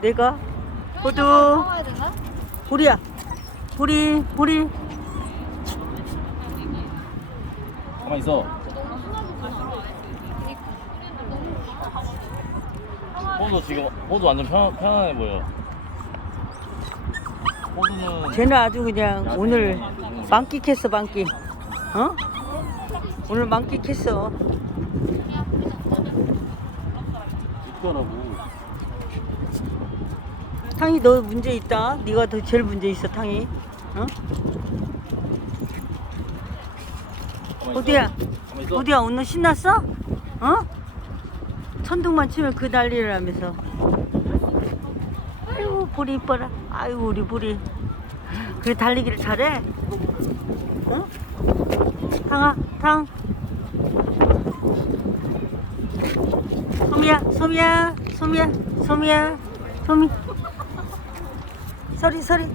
내가 호두? 보리야 보리 보리 가만 있어. 호두 지금 호두 완전 편, 편안해 보여. 호두는 쟤는 아주 그냥 오늘 만끽했어 만끽 어? 오늘 만끽했어 있더라고. 탕이 너 문제 있다. 네가 더 제일 문제 있어 탕이. 어? 있어. 호두야? 오늘 신났어? 어? 천둥만 치면 그 난리를 하면서. 아이고 보리 이뻐라. 아이고 우리 보리 그래 달리기를 잘해? 어? 탕아 탕. 소미야 소미야 소미야 소미야 소미. 서리 서리